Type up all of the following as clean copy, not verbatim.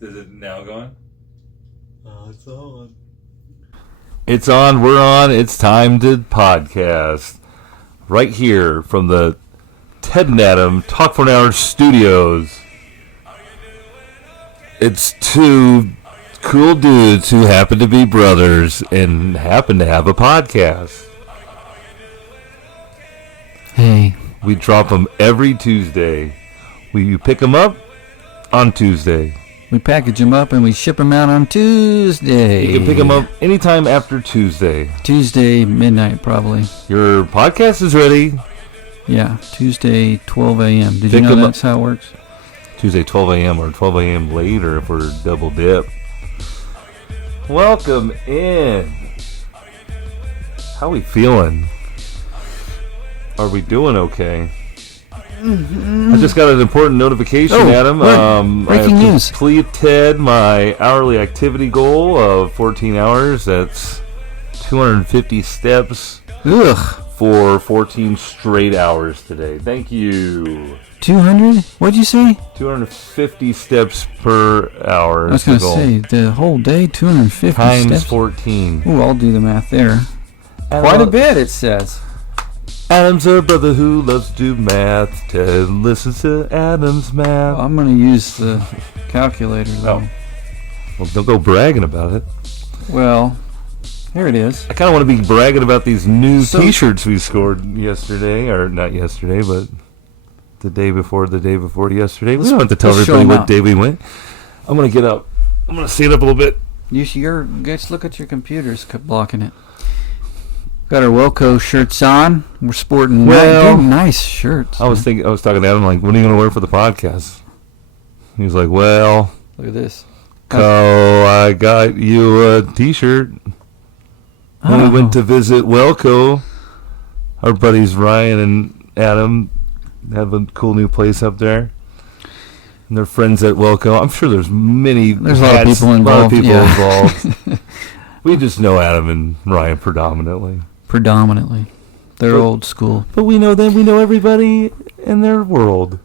Is it now going? It's on. It's on. We're on. It's time to podcast. Right here from the Ted and Adam Talk for an Hour studios. It's two cool dudes who happen to be brothers and happen to have a podcast. Hey. We drop them every Tuesday. You pick them up on Tuesday. We package them up and we ship them out on Tuesday. You can pick them up anytime after Tuesday. Tuesday midnight, probably. Your podcast is ready. Yeah, Tuesday 12 a.m. Did you know that's how it works? Tuesday 12 a.m. or 12 a.m. later if we're double dip. Welcome in. How we feeling? Are we doing okay? I just got an important notification, Adam. Breaking news. Completed my hourly activity goal of 14 hours. That's 250 steps. Ugh. For 14 straight hours today. Thank you. 200? What'd you say? 250 steps per hour. I was going to say, the whole day, 250 times steps? 14. Ooh, I'll do the math there. Quite a bit, it says. Adam's a brother who loves to do math. Ted listens to Adam's math. Well, I'm going to use the calculator, though. Well, don't go bragging about it. Well, here it is. I kind of want to be bragging about these new T-shirts we scored yesterday. Or not yesterday, but the day before yesterday. We don't have to tell everybody what day we went. I'm going to get up. I'm going to stand up a little bit. Guys, look at your computers blocking it. Got our Wilco shirts on. We're sporting nice shirts. I was talking to Adam, like, what are you going to wear for the podcast? He was like, well, look at this. I got you a T-shirt. When we went to visit Wilco, our buddies Ryan and Adam have a cool new place up there. And they're friends at Wilco. I'm sure there's a lot of people involved. We just know Adam and Ryan predominantly. They're old school. But we know them. We know everybody in their world.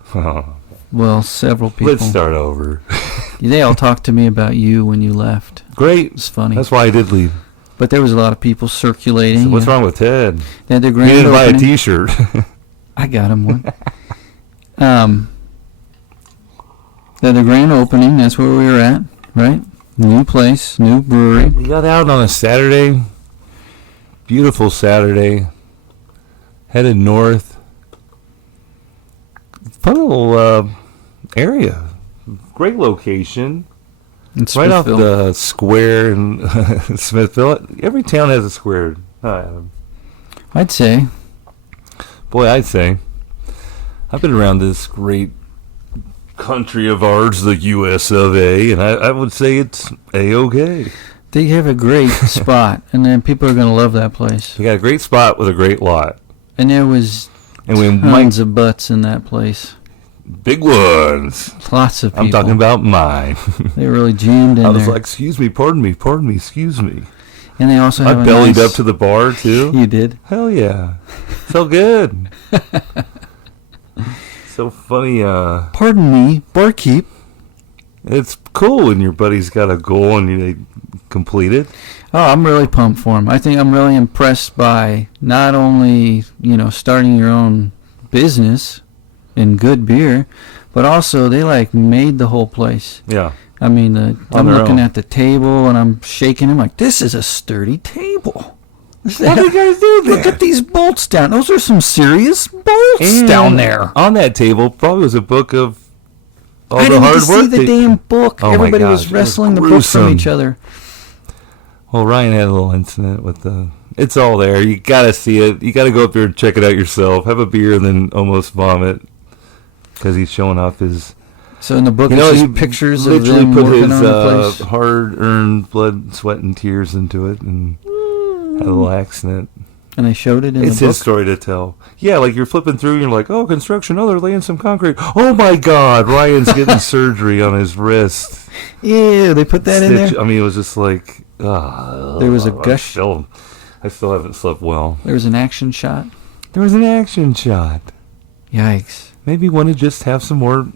Well, several people. Let's start over. They all talked to me about you when you left. Great. It's funny. That's why I did leave. But there was a lot of people circulating. So what's wrong with Ted? They had their grand opening. He didn't buy a T-shirt. I got him one. They had the grand opening. That's where we were at, right? New place, new brewery. We got out on a Saturday. Beautiful Saturday. Headed north. Fun little area. Great location. Right off the square in Smithville. Every town has a square. I'd say. Boy, I'd say. I've been around this great country of ours, the U.S. of A., and I would say it's A-okay. They have a great spot, and then people are going to love that place. You got a great spot with a great lot. And there was tons of butts in that place. Big ones. Lots of people. I'm talking about mine. They really jammed in there. I was like, excuse me, pardon me, excuse me. And they also have I bellied up to the bar, too. You did? Hell yeah. So good. So funny. Pardon me, barkeep. It's cool when your buddy's got a goal and they complete it. Oh, I'm really pumped for him. I think I'm really impressed by not only, starting your own business and good beer, but also they made the whole place. Yeah. I mean, I'm looking at the table and I'm shaking him like, this is a sturdy table. How do you guys do that? Look at these bolts down. Those are some serious bolts down there. On that table probably was a book of all the hard work. I didn't see the damn book. Oh Everybody was wrestling the book from each other. Well, Ryan had a little incident with the... It's all there. You got to see it. You got to go up there and check it out yourself. Have a beer and then almost vomit because he's showing off his... So in the book, there's pictures of them working on the place. Hard-earned blood, sweat, and tears into it, and had a little accident. And they showed it in the book? It's his story to tell. Yeah, like you're flipping through, and you're like, oh, construction, they're laying some concrete. Oh, my God, Ryan's getting surgery on his wrist. Yeah, they put that in there? I mean, it was just like... there was a gush. I still haven't slept well. There was an action shot? There was an action shot. Yikes. Maybe want to just have some more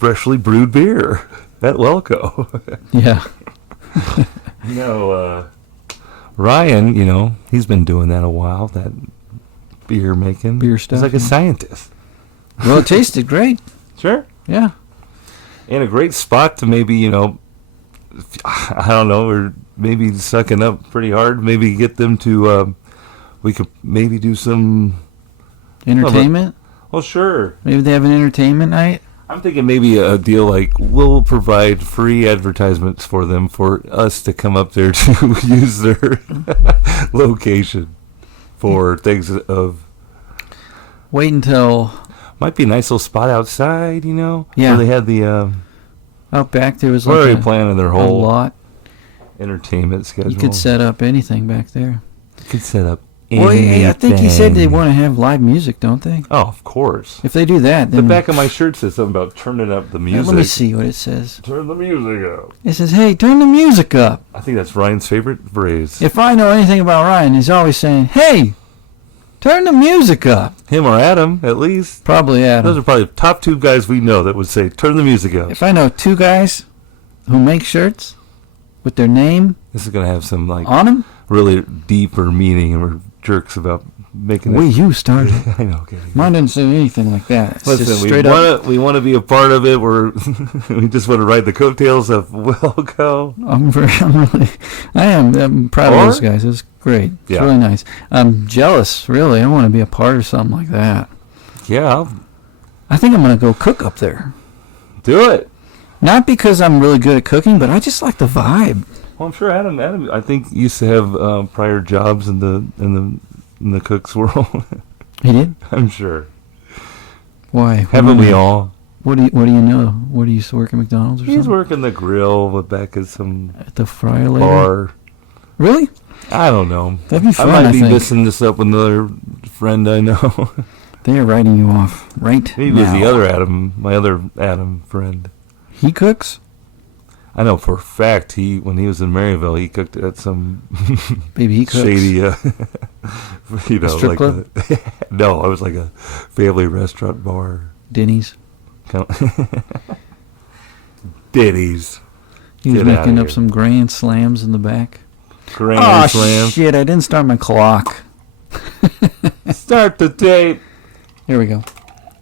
freshly brewed beer at Welco. Yeah. No, Ryan, he's been doing that a while, that beer making. Beer stuff, He's like a yeah. scientist. Well, it tasted great. Sure. Yeah. And a great spot to maybe, I don't know, or maybe sucking up pretty hard, maybe get them to, we could maybe do some... Entertainment? Well, sure. Maybe they have an entertainment night? I'm thinking maybe a deal like we'll provide free advertisements for them for us to come up there to use their location for things of... Wait until... Might be a nice little spot outside, Yeah. where they had the... Out back there was We're like already planning their a whole lot. entertainment schedule. You could set up anything back there. You could set up Well, anything. I think he said they want to have live music, don't they? Oh, of course. If they do that, The then... back of my shirt says something about turning up the music. Let me see what it says. Turn the music up. It says, hey, turn the music up. I think that's Ryan's favorite phrase. If I know anything about Ryan, he's always saying, hey, turn the music up. Him or Adam, at least. Probably Adam. Those are probably the top two guys we know that would say, turn the music up. If I know two guys who make shirts with their name This is going to have some, like, on them, really deeper meaning, and we're jerks about making it. you started. I know, kidding. Mine didn't say anything like that. It's just Listen, straight up. we want to be a part of it. We just want to ride the coattails of Welco. I'm proud of those guys. It's great. It's Yeah. really nice. I'm jealous, really. I want to be a part of something like that. Yeah, I think I'm going to go cook up there. do it. Not because I'm really good at cooking, but I just like the vibe. Well, I'm sure Adam, I think used to have prior jobs in the cook's world. He did? I'm sure. Why? Haven't we all? What do you know? What, do you used to work at McDonald's or He's something? working the grill with back at some At the fryer later? bar. Really? I don't know. That'd be fun, I might I be think. missing this up with another friend I know. They are writing you off right He now. was the other Adam, my other Adam friend. He cooks? I know for a fact when he was in Maryville, he cooked at some Baby, he cooks. shady, strip club? No, it was like a family restaurant bar. Denny's. Denny's. He was Get outta making up here. some grand slams in the back. Grand Oh, Slam. shit, I didn't start my clock. Start the tape. Here we go.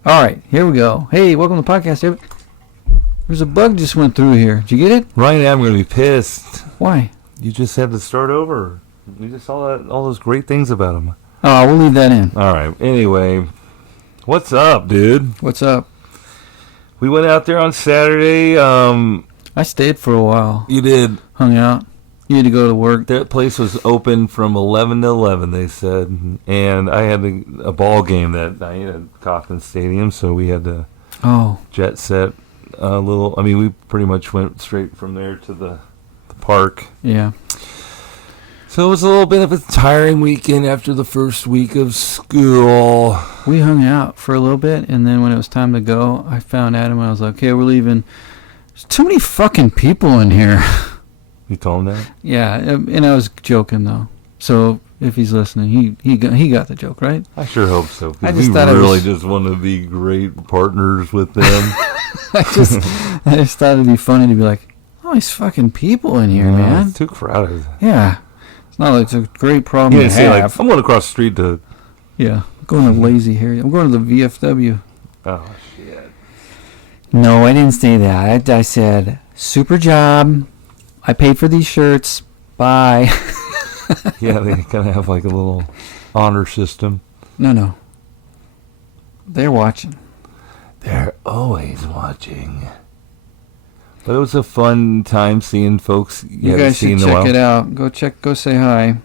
All right, here we go. Hey, welcome to the podcast. There's a bug just went through here. Did you get it? Ryan and I'm going to be pissed. Why? You just had to start over. We just saw all those great things about him. Oh, we'll leave that in. All right. Anyway, what's up, dude? What's up? We went out there on Saturday. I stayed for a while. You did. Hung out. You had to go to work. That place was open from 11 to 11, they said. And I had a ball game that night at Kauffman Stadium, so we had to Oh, jet set a little. I mean, we pretty much went straight from there to the park. yeah. So it was a little bit of a tiring weekend after the first week of school. We hung out for a little bit, and then when it was time to go, I found Adam, and I was like, okay, we're leaving. There's too many fucking people in here. You told him that? Yeah, and I was joking, though. So if he's listening, he got the joke, right? I sure hope so. 'Cause I just we thought it really was- just want to be great partners with them. I just thought it'd be funny to be like, oh, there's fucking people in here, man. It's too crowded. Yeah. It's not like it's a great problem You to didn't say, like, have. I'm going across the street to... Yeah. I'm going to Lazy Harry. I'm going to the VFW. Oh, shit. No, I didn't say that. I said, super job. I paid for these shirts. Bye. Yeah, they kind of have like a little honor system. No. They're watching. They're always watching. But it was a fun time seeing folks You haven't guys seen should in a check while. it out. Go say hi.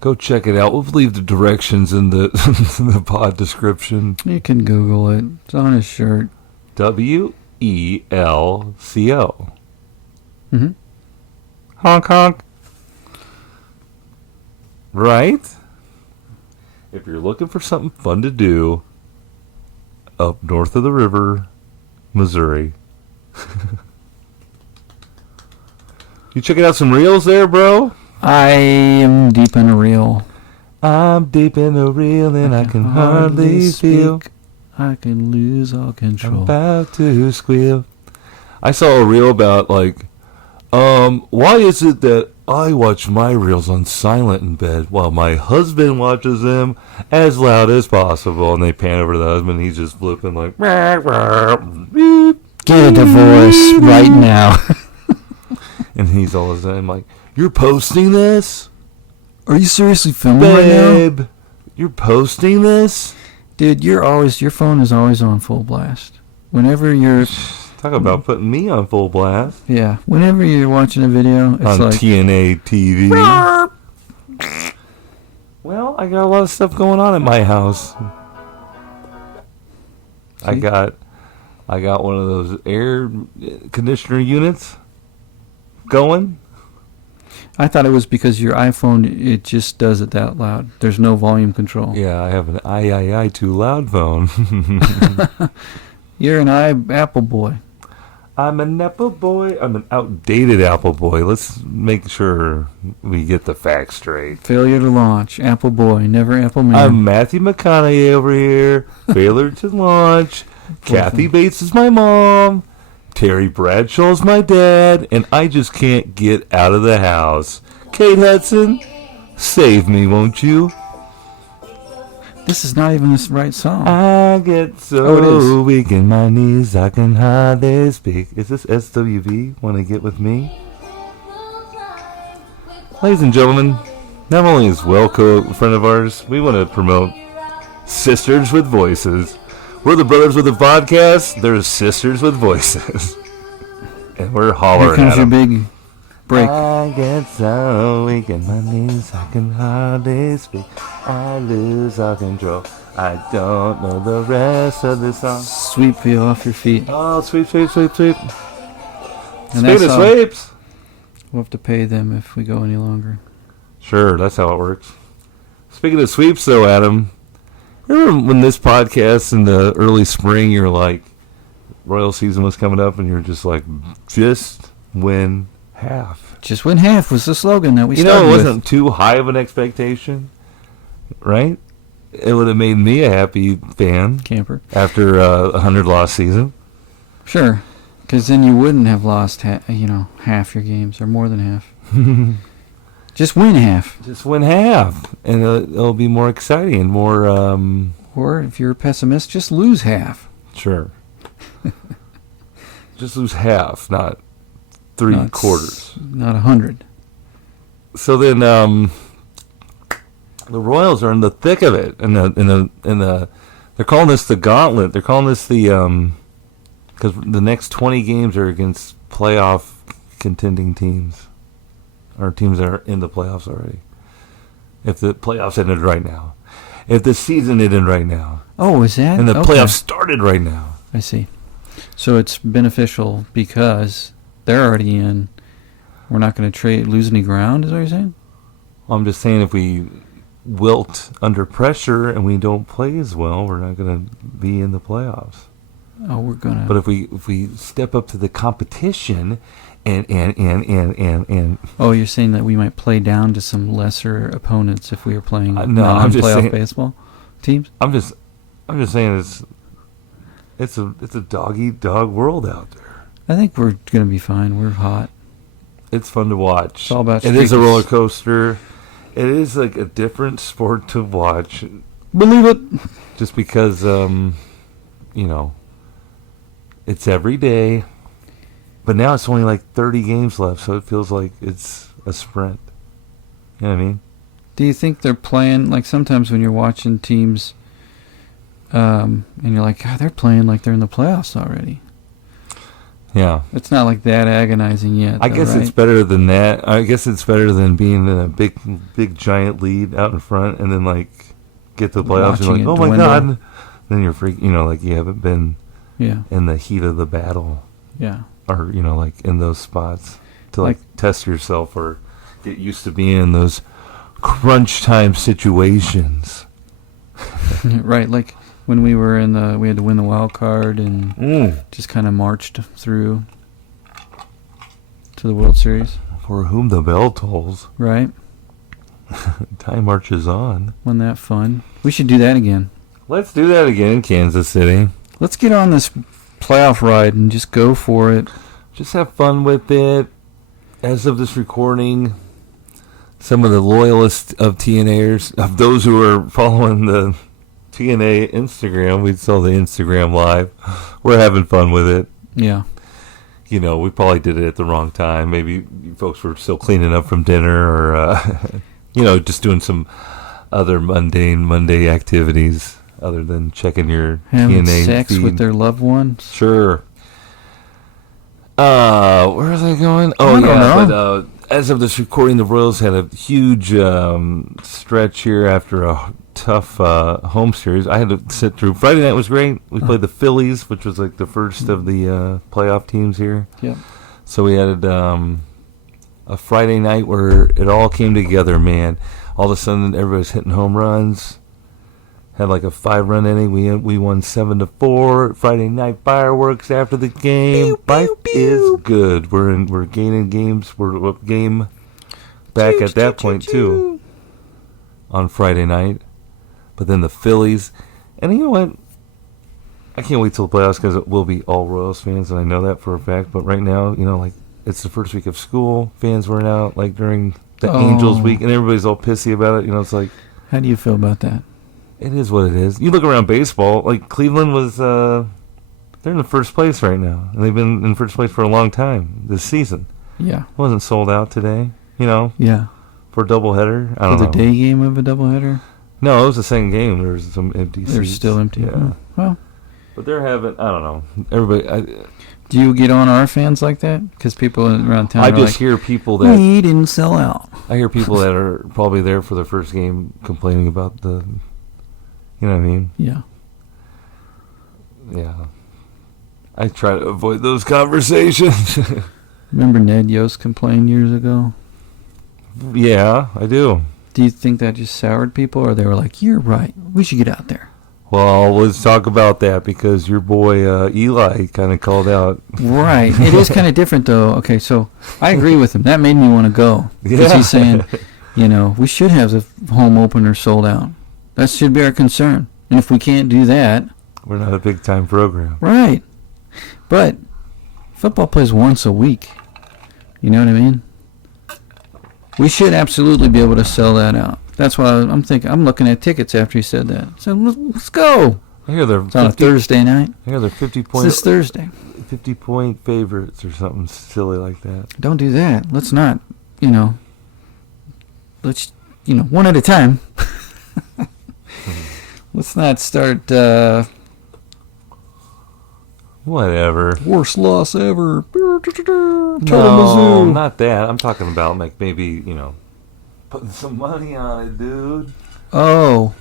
Go check it out. We'll leave the directions in the in the pod description. You can Google it. It's on his shirt. WELCO. Mm-hmm. Honk honk. Right? If you're looking for something fun to do up north of the river, Missouri. You checking out some reels there, bro? I am deep in a reel. I'm deep in the reel and I can hardly feel. I can lose all I'm control. about to squeal. I saw a reel about like, why is it that I watch my reels on silent in bed while my husband watches them as loud as possible? And they pan over to the husband, he's just flipping like, beep. Get a divorce right now. And he's all the time like, you're posting this? Are you seriously filming right now? Babe, you're posting this? Dude, your phone is always on full blast. Whenever you're Talk about putting me on full blast. whenever you're watching a video, it's On like TNA TV. Well, I got a lot of stuff going on at my house. I See? got one of those air conditioner units going. I thought it was because your iPhone, it just does it that loud. There's no volume control. Yeah, I have an I too loud phone. You're an Apple boy. I'm an Apple boy. I'm an outdated Apple boy. Let's make sure we get the facts straight. Failure to launch. Apple boy, never Apple man. I'm Matthew McConaughey over here. Failure to launch. Kathy Bates is my mom. Terry Bradshaw's my dad. And I just can't get out of the house. Kate Hudson, save me, won't you? This is not even the right song. I get so Oh, it is. weak in my knees I can hardly speak. Is this SWV? Want to get with me? Ladies and gentlemen, not only is Welco a friend of ours, we want to promote Sisters with Voices. We're the brothers with the podcast. They're sisters with voices. And we're Here hollering comes at your them. big break. I get so weak in my knees I can hardly speak. I lose all control. I don't know the rest of the song. Sweep you off your feet. Oh, sweep, sweep, sweep, sweep. And Speed of that's how- sweeps. We'll have to pay them if we go any longer. Sure, that's how it works. Speaking of sweeps, though, Adam, remember when this podcast in the early spring, you're like, Royal season was coming up, and you're just like, just win half. Just win half was the slogan that we You started know, it with. wasn't too high of an expectation, right? It would have made me a happy fan Camper. after a 100-loss season. Sure. Because then you wouldn't have lost half your games or more than half. Just win half. Just win half, and it'll be more exciting and more, Or if you're a pessimist, just lose half. sure. Just lose half, not three Not quarters. Not 100. So then, the Royals are in the thick of it, and they're calling this the gauntlet. They're calling this the because the next 20 games are against playoff contending teams, or teams that are in the playoffs already. If the playoffs ended right now, if the season ended right now, Oh, is that? and the Okay. playoffs started right now. I see. So it's beneficial because they're already in. We're not going to lose any ground, is what you're saying? I'm just saying, if we wilt under pressure and we don't play as well, we're not going to be in the playoffs. Oh, we're going to. But if we step up to the competition and Oh, you're saying that we might play down to some lesser opponents if we were playing No, I'm just non-playoff saying- baseball teams? I'm just saying it's a dog-eat-dog world out there. I think we're going to be fine. We're hot. It's fun to watch. It's all about It is a streakies. roller coaster. It is like a different sport to watch, Believe it. just because it's every day. But now it's only like 30 games left, so it feels like it's a sprint. You know what I mean? Do you think they're playing, like sometimes when you're watching teams and you're like, God, they're playing like they're in the playoffs already. Yeah. It's not like that agonizing yet. I though, guess right? it's better than that. I guess it's better than being in a big giant lead out in front and then like get to the playoffs and Watching you're like, it oh my dwindle. god. Then you're like you haven't been Yeah, in the heat of the battle, yeah. or like in those spots to like Like- test yourself or get used to being in those crunch time situations. Right, like when we were we had to win the wild card and just kind of marched through to the World Series, For whom the bell tolls, right? time marches on. Wasn't that fun? We should do that again. Let's do that again in Kansas City. Let's get on this playoff ride and just go for it. just have fun with it. As of this recording, some of the loyalists of TNAers, of those who are following the TNA Instagram, we saw the Instagram live. We're having fun with it. Yeah. You know, we probably did it at the wrong time. Maybe you folks were still cleaning up from dinner or, you know, just doing some other mundane Monday activities other than checking your Having TNA sex feed. with their loved ones. Sure. Where are they going? Oh, I don't yeah, know. but as of this recording, the Royals had a huge stretch here after a tough home series. I had to sit through. Friday night was great. We played the Phillies, which was like the first of the playoff teams here. Yep. So we had a Friday night where it all came together, man. All of a sudden, everybody's hitting home runs. Had like a 5-run inning. We won 7-4. Friday night fireworks after the game. Life is good. We're gaining games. We're up game back at that point too on Friday night. But then the Phillies, and you know what? I can't wait till the playoffs because it will be all Royals fans, and I know that for a fact. But right now, you know, like it's the first week of school. Fans weren't out like during the Angels week, and everybody's all pissy about it. You know, it's like, How do you feel about that? it is what it is. You look around baseball, like Cleveland was, they're in the first place right now. And they've been in first place for a long time this season. Yeah. It wasn't sold out today, you know, Yeah. for a doubleheader. I For don't the know. day game of a doubleheader? No, it was the second game. There was some empty seats. They're still empty. Yeah. Oh, well, But they're having, I don't know. Everybody, do you get on our fans like that? Because people around town I are just like, hear people that, we didn't sell out. I hear people that are probably there for the first game complaining about the, you know what I mean? Yeah. Yeah. I try to avoid those conversations. Remember Ned Yost complained years ago? Yeah, I do. Do you think that just soured people, or they were like, you're right, we should get out there? Well, let's talk about that because your boy Eli kind of called out. Right. It is kind of different, though. Okay, so I agree with him. That made me want to go. Because Yeah. he's saying, you know, we should have the home opener sold out. That should be our concern. And if we can't do that, We're not a big time program. right. But football plays once a week. You know what I mean? We should absolutely be able to sell that out. That's why I'm thinking. I'm looking at tickets after he said that. So let's go. I hear they're It's on a Thursday night. I hear they're 50 It's point this Thursday. 50-point favorites or something silly like that. Don't do that. Let's not, let's, one at a time. Let's not start, Whatever. worst loss ever. No, not that. I'm talking about like maybe putting some money on it, dude. Oh,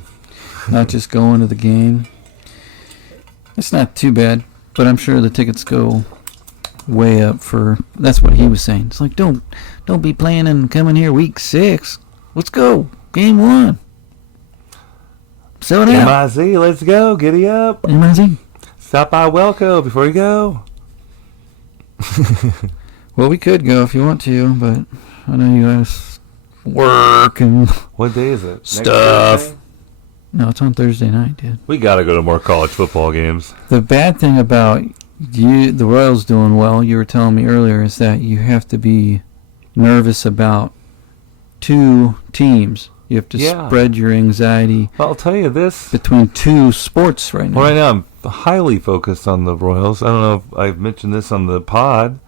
not just going to the game. It's not too bad, but I'm sure the tickets go way up for. That's what he was saying. It's like don't be planning and coming here week 6. Let's go game 1. Sell it out. MIZ, let's go. Giddy up. MIZ. Stop by Welco before you go. Well, we could go if you want to, but I know you guys work and What day is it? Next Stuff. Thursday? no, it's on Thursday night, dude. We gotta go to more college football games. The bad thing about the Royals doing well, you were telling me earlier, is that you have to be nervous about 2 teams. You have to Yeah. spread your anxiety Well, I'll tell you this. between 2 sports right now. Well, right now I'm highly focused on the Royals. I don't know if I've mentioned this on the pod,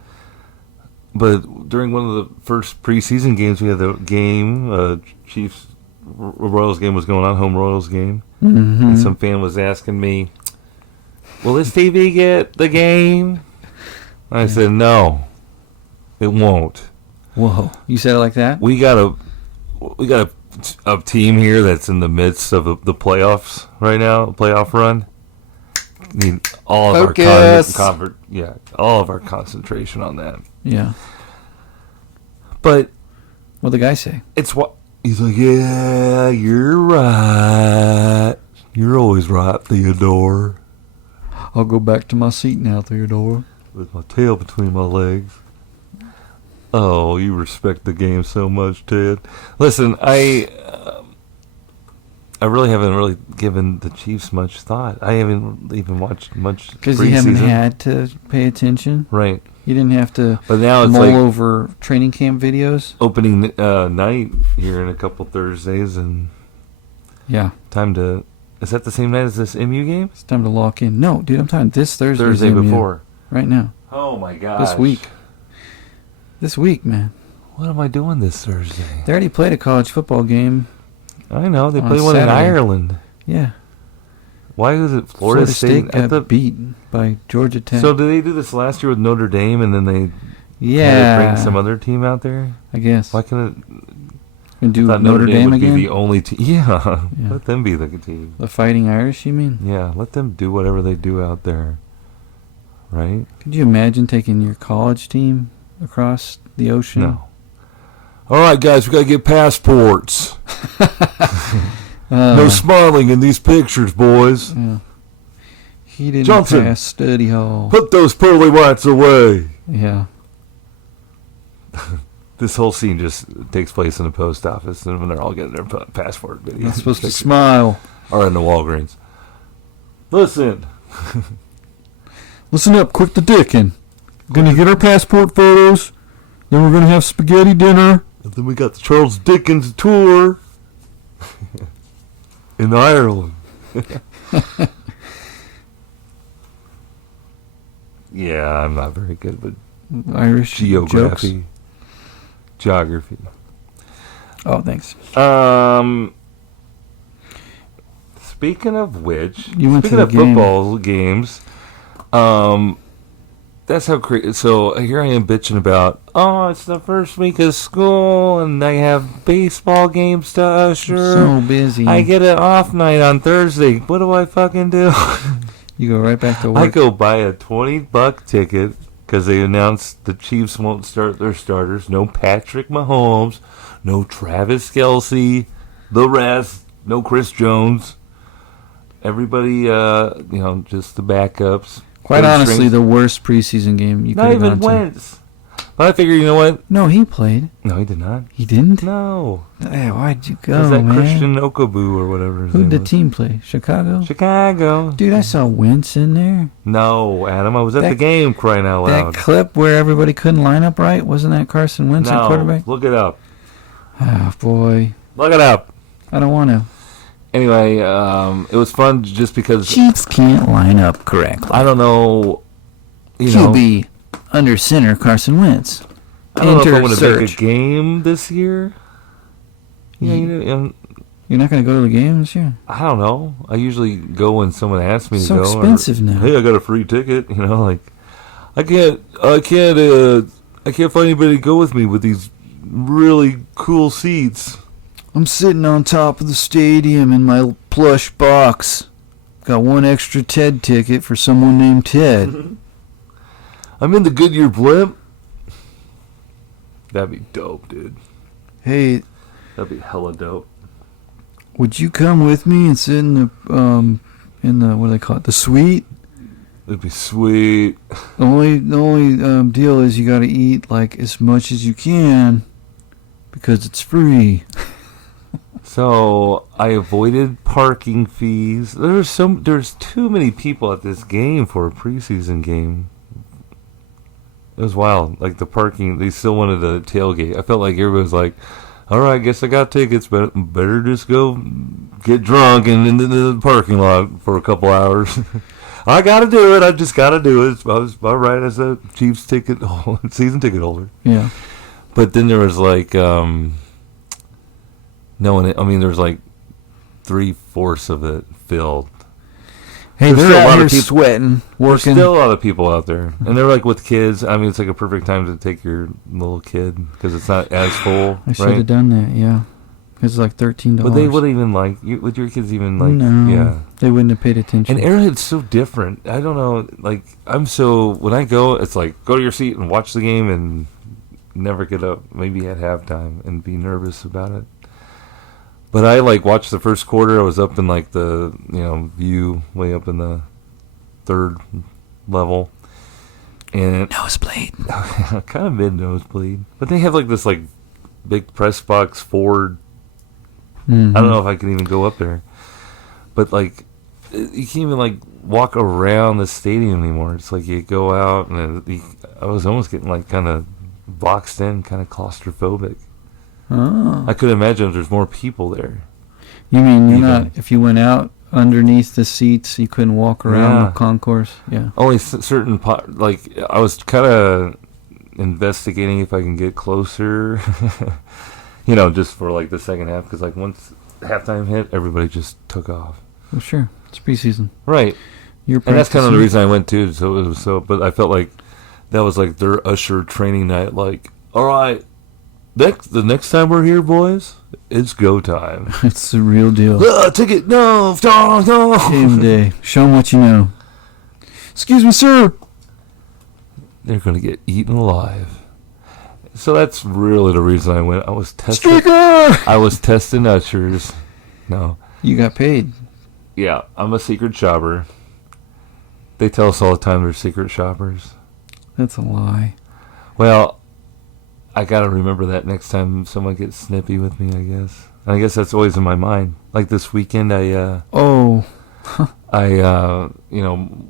but during one of the first preseason games, we had the game. Chiefs Royals game was going on, home Royals game, Mm-hmm. and some fan was asking me, "Will this TV get the game?" I said, "No, it won't. Whoa, you said it like that? We got a team here that's in the midst of the playoffs right now, playoff run. Need all of Focus. all of our concentration on that. Yeah. But What'd the guy say? it's what he's like. Yeah, you're right. You're always right, Theodore. I'll go back to my seat now, Theodore. With my tail between my legs. Oh, you respect the game so much, Ted. Listen, I really haven't really given the Chiefs much thought. I haven't even watched much Because you haven't preseason. had to pay attention? Right. You didn't have to But now it's mull like over training camp videos. opening night here in a couple Thursdays, and Yeah, time to. Is that the same night as this MU game? it's time to lock in. No, dude, I'm talking this Thursday. Thursday before. Right now. Oh my gosh. This week. This week, man. What am I doing this Thursday? They already played a college football game. I know they On play one in Saturday. Ireland. Yeah. Why is it Florida State? I got thought- beat by Georgia Tech. So did they do this last year with Notre Dame, and then they had yeah, to bring some other team out there? I guess. Why can't it? And do Thought Notre Dame would again? be the only team. Yeah, Yeah. let them be the team. The Fighting Irish, you mean? Yeah, let them do whatever they do out there. Right? Could you imagine taking your college team across the ocean? No. All right, guys, we gotta get passports. No smiling in these pictures, boys. Yeah. He didn't Johnson. pass study hall. Put those pearly whites away. Yeah. This whole scene just takes place in the post office, and when they're all getting their passport videos. Not supposed to smile. Or in the Walgreens. Listen. Listen up, quick to dickin'. Gonna get our passport photos. Then we're gonna have spaghetti dinner. And then we got the Charles Dickens tour in Ireland. Yeah, I'm not very good with Irish jokes. Geography. Oh, thanks. Speaking of which, You went to speaking the of game. football games, that's how crazy. So here I am bitching about, it's the first week of school and I have baseball games to usher. So busy. I get an off night on Thursday. What do I fucking do? You go right back to I work. go buy a $20 ticket because they announced the Chiefs won't start their starters. No Patrick Mahomes, no Travis Kelce, the rest, no Chris Jones. Everybody, just the backups. Quite Third honestly, strings. the worst preseason game you could Not have even gone to. Wentz. But I figure, you know what? No, he played. No, he did not. He didn't? No. Hey, why'd you It go, was that man? Christian Okabu or whatever his Who'd name the was. team play? Chicago? Chicago. Dude, I saw Wentz in there. No, Adam, I was at That- the game crying out That loud. clip where everybody couldn't line up right, wasn't that Carson Wentz at No, quarterback? look it up. Oh, boy. Look it up. I don't want to. Anyway, it was fun just because Chiefs can't line up correctly. I don't know, you know, QB under center Carson Wentz. I don't know if I Enter want to make search. a game this year. Yeah, You're not going to go to the game this year? I don't know. I usually go when someone asks me to So go. expensive now. Hey, I got a free ticket. You know, like I can't find anybody to go with me with these really cool seats. I'm sitting on top of the stadium in my plush box. Got one extra Ted ticket for someone named Ted. I'm in the Goodyear blimp. That'd be dope, dude. Hey, That'd be hella dope. would you come with me and sit in the what do they call it? The suite? That'd be sweet. The only deal is you got to eat like as much as you can because it's free. So I avoided parking fees. There's too many people at this game for a preseason game. It was wild. Like the parking, they still wanted a tailgate. I felt like everybody was like, "All right, guess I got tickets, but better just go get drunk and into the parking lot for a couple hours." I got to do it. I just got to do it. I was all right as a Chiefs season ticket holder. Yeah. But then there was like, there was like 3/4 of it filled. Hey, There's they're still a out lot here of people- sweating, There's working. still a lot of people out there, and they're like with kids. I mean, it's like a perfect time to take your little kid because it's not as full, I should have right? done that, yeah. It's like $13. But they would even like, would your kids even like, no, yeah. they wouldn't have paid attention. And Arrowhead's so different. I don't know. Like, when I go, it's like, go to your seat and watch the game and never get up, maybe at halftime, and be nervous about it. But I, like, watched the first quarter. I was up in, like, the, view way up in the third level. And Nosebleed. kind of mid-nosebleed. But they have, like, this, like, big press box forward. Mm-hmm. I don't know if I can even go up there. But, like, you can't even, like, walk around the stadium anymore. It's like you go out, and I was almost getting like kind of boxed in, kind of claustrophobic. Oh. I could imagine if there's more people there. You mean you're Even. not, if you went out underneath the seats, you couldn't walk around Yeah. the concourse? Yeah. Only certain like I was kind of investigating if I can get closer, just for like the second half, because like once halftime hit, everybody just took off. Well, sure. It's preseason. Right, You're and that's kind of the practicing. reason I went too. So it was but I felt like that was like their usher training night. Like, all right, the next time we're here, boys, it's go time. It's the real deal. Ticket, no. Game day. Show 'em what you know. Excuse me, sir. They're gonna get eaten alive. So that's really the reason I went. I was testing. Streaker! I was testing ushers. No. You got paid. Yeah, I'm a secret shopper. They tell us all the time they're secret shoppers. That's a lie. Well, I gotta remember that next time someone gets snippy with me, I guess. And I guess that's always in my mind. Like this weekend, I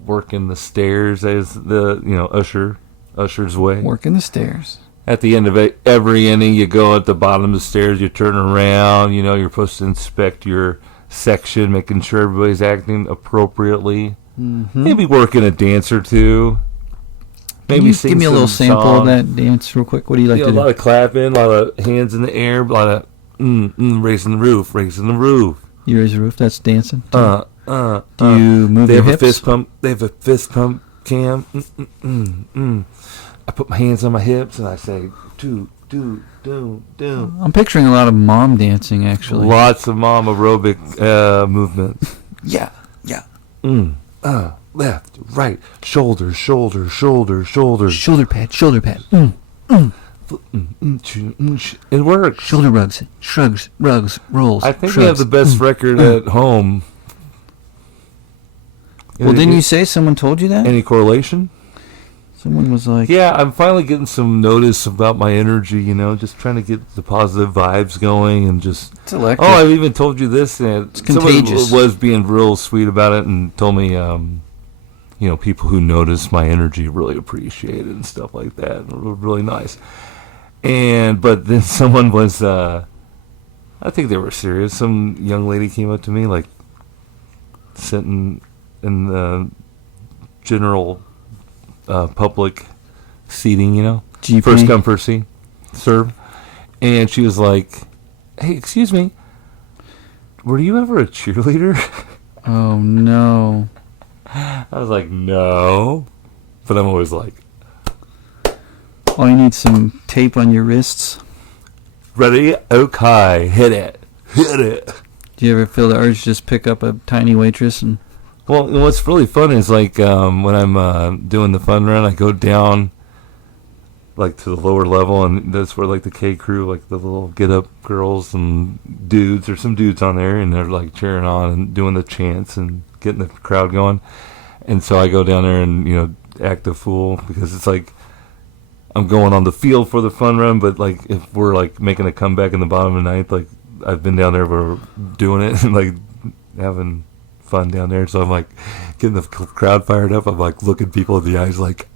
work in the stairs as the, usher's way. Working the stairs. At the end of every inning, you go at the bottom of the stairs, you turn around, you're supposed to inspect your section, making sure everybody's acting appropriately. Mm-hmm. Maybe working a dance or two. Maybe Can you sing give me a some little sample song. of that dance real quick? What do you like A to lot do? of clapping, a lot of hands in the air, a lot of raising the roof, raising the roof. You raise the roof. That's dancing. Do Do you move They your have hips? a fist pump. They have a fist pump cam. I put my hands on my hips and I say, do. I'm picturing a lot of mom dancing, actually. Lots of mom aerobic movements. Yeah. Left, right, shoulder, shoulder, shoulder, shoulder. Shoulder pad. It works. Shoulder rugs. Shrugs. Rugs. Rolls. I think we have the best record at home. Well, didn't you say someone told you that? Any correlation? Someone was like, Yeah, I'm finally getting some notice about my energy, just trying to get the positive vibes going and just... it's electric. Oh, I've even told you this. It's contagious. Someone was being real sweet about it and told me, people who notice my energy really appreciate it and stuff like that. It was really nice. But then someone was, I think they were serious. Some young lady came up to me, like, sitting in the general public seating, GP. first come, first serve. And she was like, hey, excuse me, were you ever a cheerleader? Oh, no. I was like, no. But I'm always like, Oh, you need some tape on your wrists. ready? Okay, hit it. Do you ever feel the urge to just pick up a tiny waitress and... Well, what's really fun is like when I'm doing the fun run, I go down like to the lower level, and that's where like the K crew, like the little get up girls and dudes. There's some dudes on there, and they're like cheering on and doing the chants and getting the crowd going. And so I go down there and act a fool because it's like I'm going on the field for the fun run, but like if we're like making a comeback in the bottom of the ninth, like I've been down there for doing it and like having fun down there, so I'm like getting the crowd fired up. I'm like looking people in the eyes like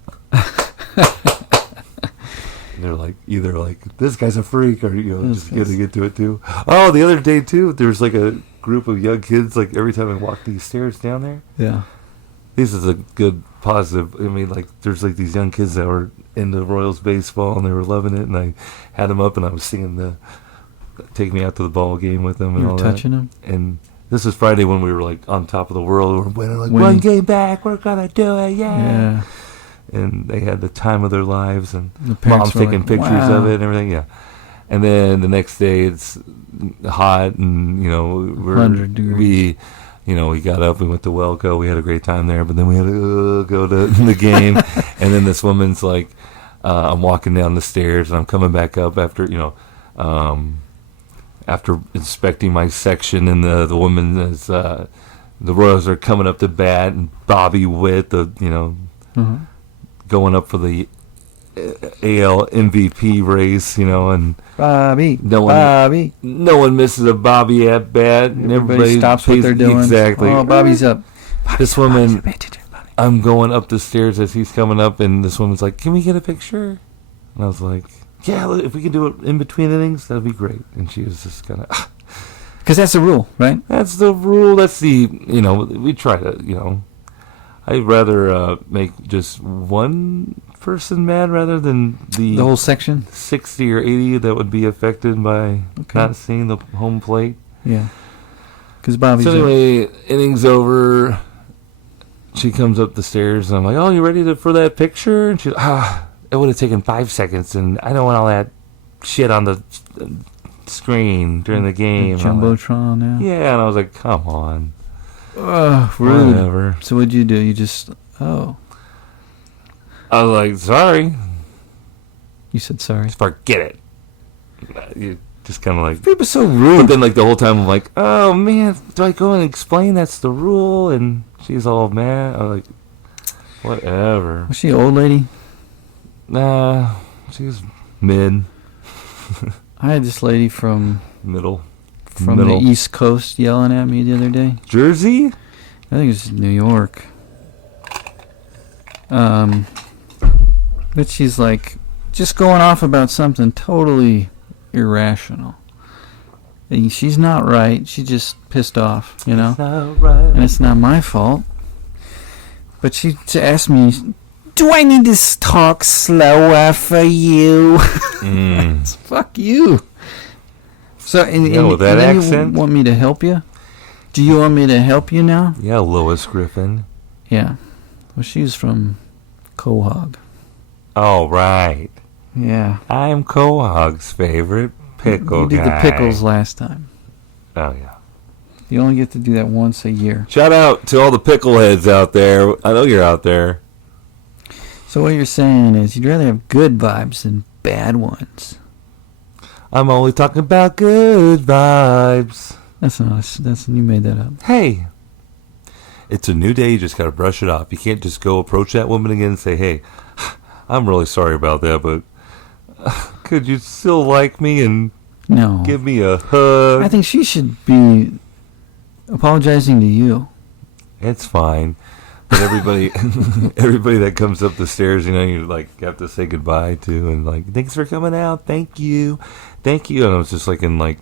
and they're like either like this guy's a freak or just gonna get to it too. Oh, the other day too, there's like a group of young kids, like every time I walk these stairs down there, Yeah. this is a good positive. I mean, like there's like these young kids that were into Royals baseball and they were loving it, and I had them up and I was singing the take me out to the ball game with them and You all were touching them? And this is Friday when we were like on top of the world. We're winning like Winning. one game back. We're gonna do it, Yeah. And they had the time of their lives, and The parents mom's were taking like, pictures wow. of it and everything. Yeah. And then the next day it's hot, and we're 100 degrees. we got up, we went to Welco, we had a great time there, but then we had to go to the game, and then this woman's like, I'm walking down the stairs and I'm coming back up after after inspecting my section, and the woman is the Royals are coming up to bat, and Bobby Witt, Uh-huh. going up for the AL MVP race, and Bobby. No one- Bobby. no one misses a Bobby at bat, and Everybody stops what pays- they're doing. Exactly. Oh, Bobby's up. this woman, I'm going up the stairs as he's coming up, and this woman's like, "Can we get a picture?" And I was like, "Yeah, if we can do it in between innings, that'd be great." And she was just kind of, Because that's the rule, right? that's the rule. That's the, we try to, I'd rather make just one person mad rather than The whole section? 60 or 80 that would be affected by not seeing the home plate. Yeah. Because Bobby's... So anyway, innings over. She comes up the stairs, and I'm like, "Oh, you ready for that picture?" And she's, it would have taken 5 seconds, and I don't want all that shit on the screen during the game. Jumbotron, yeah. Yeah, and I was like, "Come on." Rude. Whatever. So what'd you do? You just... Oh. I was like, "Sorry." You said sorry. Just forget it. You just kind of like... People so But rude. then, like, the whole time, I'm like, "Oh, man, do I go and explain that's the rule?" And she's all mad. I'm like, whatever. Was she an old lady? Nah, she's mid. I had this lady from Middle. the East Coast yelling at me the other day. Jersey? I think it was New York. But she's like just going off about something totally irrational. And she's not right. She's just pissed off, you know? Not right. And it's not my fault. But she asked me, "Do I need to talk slower for you?" Fuck you. So, With that then accent? you want me to help you? Do you want me to help you now? Yeah, Lois Griffin. Yeah. Well, she's from Quahog. All right. Yeah. I'm Quahog's favorite pickle You did guy. the pickles last time. Oh, yeah. You only get to do that once a year. Shout out to all the pickle heads out there. I know you're out there. So what you're saying is you'd rather have good vibes than bad ones. I'm only talking about good vibes. That's you made that up. Hey, it's a new day. You just got to brush it off. You can't just go approach that woman again and say, "Hey, I'm really sorry about that, but could you still like me and No. give me a hug?" I think she should be apologizing to you. It's fine. But everybody that comes up the stairs, you like have to say goodbye to, and like, "Thanks for coming out. Thank you. Thank you." And I was just like in like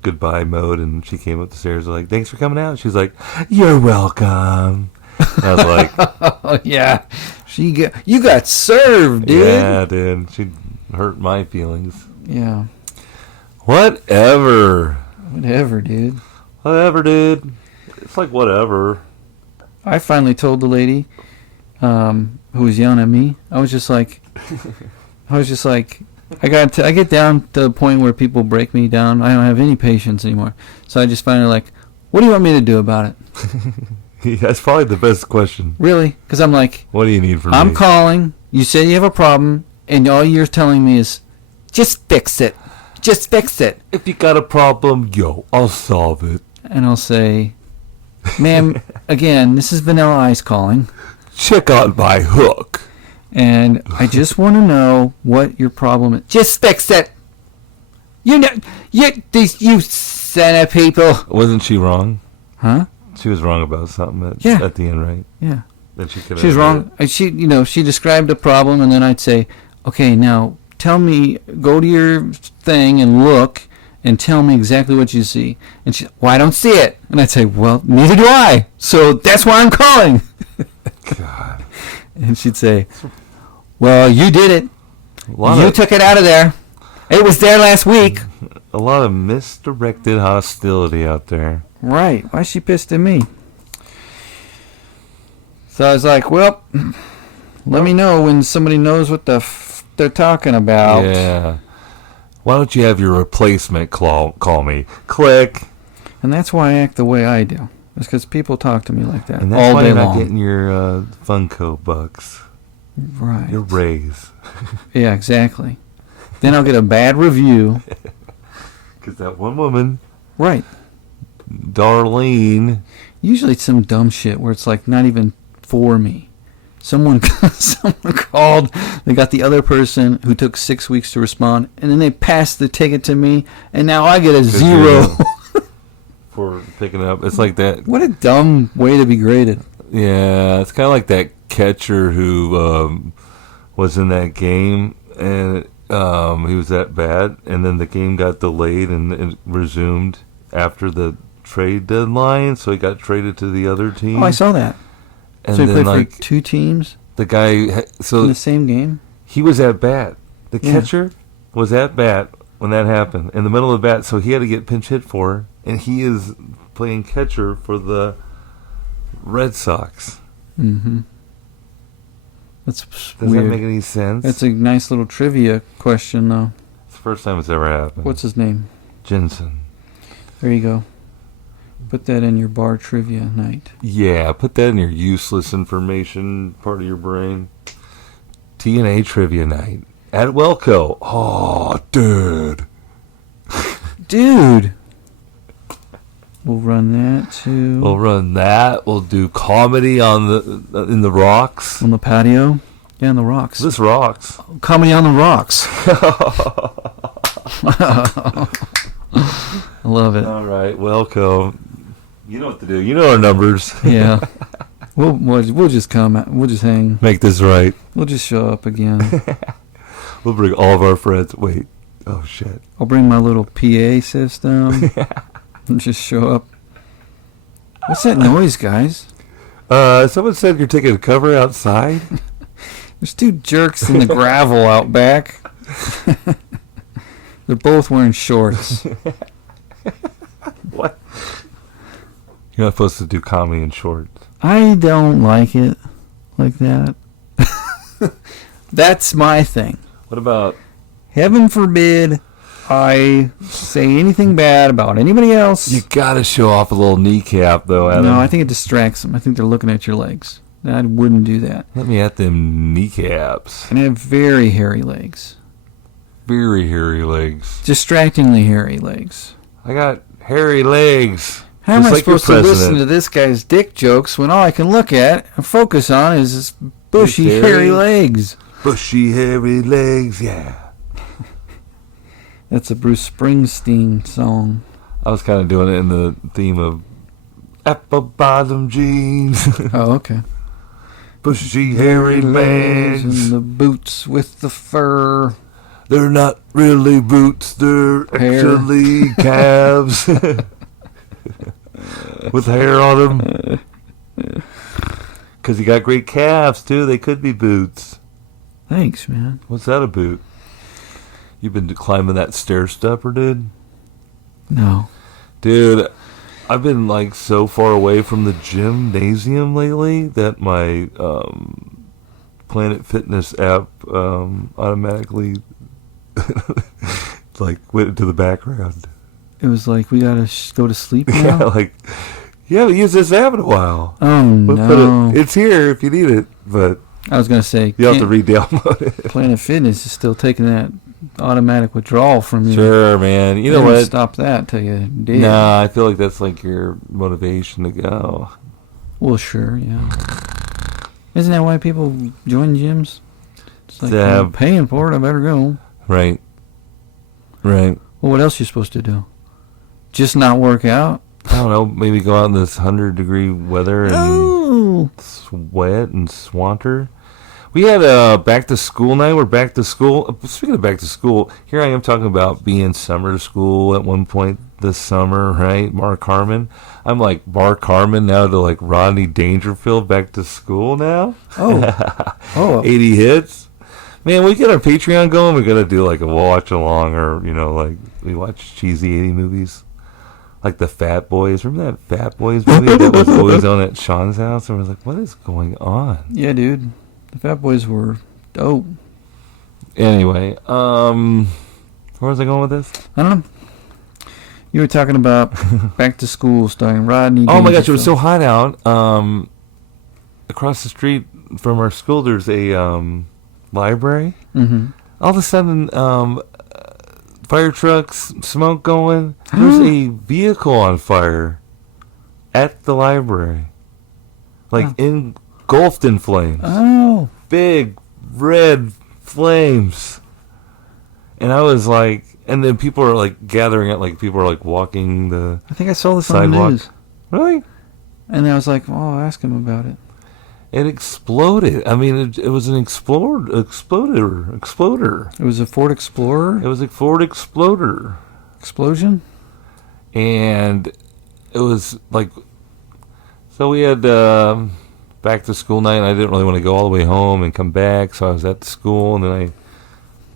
goodbye mode, and she came up the stairs like, "Thanks for coming out." She's like, "You're welcome." And I was like, Oh yeah. You got served, dude. "Yeah, dude." She hurt my feelings. Yeah. Whatever. Whatever, dude. Whatever, dude. It's like whatever. I finally told the lady who was yelling at me. I was just like, I get down to the point where people break me down. I don't have any patience anymore. So I just finally like, "What do you want me to do about it?" Yeah, that's probably the best question. Really? Because I'm like, What do you need from me? I'm calling. You say you have a problem, and all you're telling me is, "Just fix it. Just fix it." If you got a problem, I'll solve it. And I'll say, "Ma'am, again, this is Vanilla Ice calling, Check out my hook. and I just want to know what your problem is. Just fix it. You son of people." Wasn't she wrong? Huh? She was wrong about something at the end, right? Yeah. That she could. She was wrong. She described a problem, and then I'd say, "Okay, now tell me, go to your thing and look, and tell me exactly what you see." And she, "Well, I don't see it." And I'd say, "Well, neither do I. So that's why I'm calling." God. And she'd say, "Well, you did it. You took it out of there. It was there last week." A lot of misdirected hostility out there. Right. Why is she pissed at me? So I was like, "Well, let me know when somebody knows what the they're talking about." Yeah. Why don't you have your replacement call me? Click. And that's why I act the way I do. It's because people talk to me like that And that's all why day you're not long. getting your Funko bucks. Right. Your raise. Yeah, exactly. Then I'll get a bad review. Because that one woman, Right. Darlene. Usually it's some dumb shit where it's like not even for me. Someone called, they got the other person who took 6 weeks to respond, and then they passed the ticket to me, and now I get a 0. for picking it up. It's like that. What a dumb way to be graded. Yeah, it's kind of like that catcher who was in that game, and he was that bad, and then the game got delayed and it resumed after the trade deadline, so he got traded to the other team. Oh, I saw that. And So he then, played for 2 teams the guy, in so the same game? he was at bat. The Yeah. catcher was at bat when that happened, in the middle of the bat, so he had to get pinch hit for, and he is playing catcher for the Red Sox. Mm-hmm. That's Does weird. that make any sense? That's a nice little trivia question, though. It's the first time it's ever happened. What's his name? Jensen? There you go. Put that in your bar trivia night. Yeah, put that in your useless information part of your brain. TNA trivia night at Welco. Oh, dude. Dude! We'll run that too. We'll run that. We'll do comedy on the in the rocks. On the patio? Yeah, on the rocks. This rocks. Comedy on the rocks. I love it. All right, Welco. You know what to do. You know our numbers. Yeah. We'll just come. We'll just hang. Make this right. We'll just show up again. We'll bring all of our friends. Wait. Oh, shit. I'll bring my little PA system and just show up. What's that noise, guys? Someone said you're taking a cover outside. There's 2 jerks in the gravel out back. They're both wearing shorts. What? You're not supposed to do comedy in shorts. I don't like it like that. That's my thing. What about... Heaven forbid I say anything bad about anybody else. You gotta show off a little kneecap, though, Adam. No, I think it distracts them. I think they're looking at your legs. I wouldn't do that. Let me at them kneecaps. And I have very hairy legs. Very hairy legs. Distractingly hairy legs. I got hairy legs. How am Just I like your supposed to listen president. to this guy's dick jokes when all I can look at and focus on is his bushy, Hairy. hairy legs? Bushy, hairy legs, yeah. That's a Bruce Springsteen song. I was kind of doing it in the theme of apple bottom jeans. Oh, okay. Bushy, hairy legs. And the boots with the fur. They're not really boots, they're Hair. actually calves. With hair on them. Because you got great calves, too. They could be boots. Thanks, man. What's that a boot? You've been climbing that stair stepper, dude? No. Dude, I've been like so far away from the gymnasium lately that my Planet Fitness app automatically like went into the background. It was like, we gotta go to sleep Yeah, now? like you haven't used this app in a while. Oh, But no. it's here if you need it, but I was gonna say, you have to re-download it. Planet Fitness is still taking that automatic withdrawal from you. Sure, man. You They know don't what? Stop that till you did. Nah, I feel like that's like your motivation to go. Well, sure, yeah. Isn't that why people join gyms? It's like, Yeah. I'm paying for it, I better go. Right. Right. Well, what else are you supposed to do? Just not work out? I don't know, maybe go out in this 100-degree weather and Oh! sweat and swanter. We had a back to school night. We're back to school. Speaking of back to school, here I am talking about being summer school at one point this summer, right? Mark Harmon. I'm like Mark Harmon now to like Rodney Dangerfield back to school now. Oh. Oh. 80 hits. Man, we get our Patreon going. We're gonna do like a watch along, or like we watch cheesy 80 movies. Like the Fat Boys. Remember that Fat Boys movie that was always on at Sean's house? And we're like, what is going on? Yeah, dude. The Fat Boys were dope. Anyway, where was I going with this? I don't know. You were talking about Back to School starring Rodney Oh my gosh, it was so Dangerfield. hot out. Across the street from our school, there's a library. Mm-hmm. All of a sudden, fire trucks, smoke going. There's a vehicle on fire at the library. Like engulfed in flames. Oh. Big red flames. And I was like, And then people are like gathering at, like people are like walking the I think I saw this on the sidewalk. news. Really? And I was like, oh, I'll ask him about it. It exploded. I mean, it was an exploder. It was a Ford Explorer It was a Ford Exploder. explosion. And it was like, so we had back to school night, and I didn't really want to go all the way home and come back, so I was at the school, and then I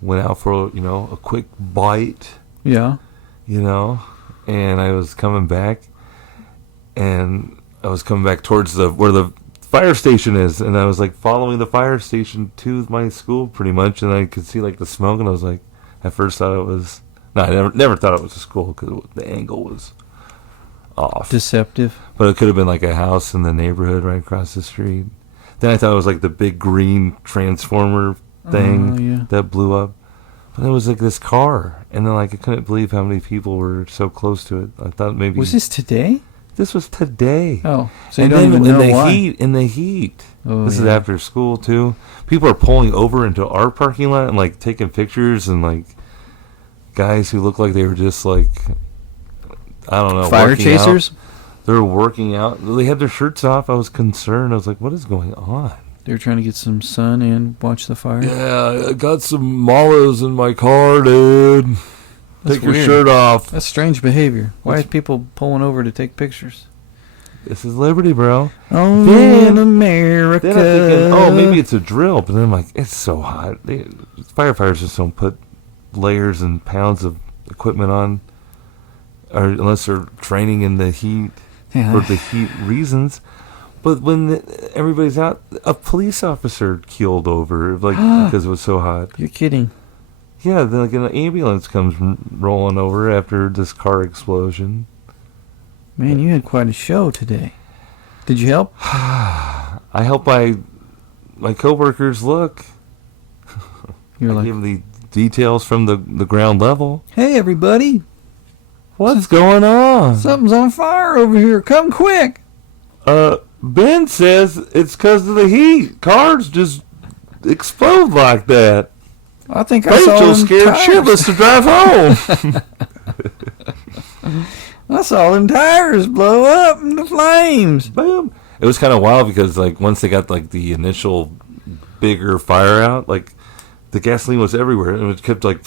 went out for, a quick bite, Yeah. and I was coming back, and I was coming back towards where the fire station is, and I was like following the fire station to my school pretty much, and I could see like the smoke, and I was like, at first thought it was, no, I never thought it was a school because the angle was off. Deceptive. But it could have been like a house in the neighborhood right across the street. Then I thought it was like the big green transformer thing Yeah. that blew up. But it was like this car. And then like I couldn't believe how many people were so close to it. I thought maybe Was this today? this was today. Oh, so you And don't then even in know the why. heat. Oh, This is yeah. after school too. People are pulling over into our parking lot and like taking pictures, and like guys who look like they were just like, I don't know, Fire working out. chasers? They were working out. They had their shirts off. I was concerned. I was like, what is going on? They were trying to get some sun and watch the fire. Yeah, I got some mallows in my car, dude. That's Take your weird. shirt off. That's strange behavior. Why That's- is people pulling over to take pictures? This is Liberty, bro. Only Then- in America. Then I'm thinking, oh, maybe it's a drill. But then I'm like, it's so hot. Firefighters just don't put layers and pounds of equipment on, or unless they're training in the heat Yeah. for the heat reasons. But when everybody's out, a police officer keeled over, like because it was so hot. You're kidding. Yeah, then like an ambulance comes rolling over after this car explosion. Man, you had quite a show today. Did you help? I help my coworkers look. You were I like, give them the details from the ground level. hey, everybody. What's going on? Something's on fire over here. Come quick. Ben says it's because of the heat. Cars just explode like that. I think I saw Rachel's them scared tires. shitless to drive home. I saw them tires blow up into flames. Bam. It was kind of wild because like once they got like the initial bigger fire out, like the gasoline was everywhere, and it kept like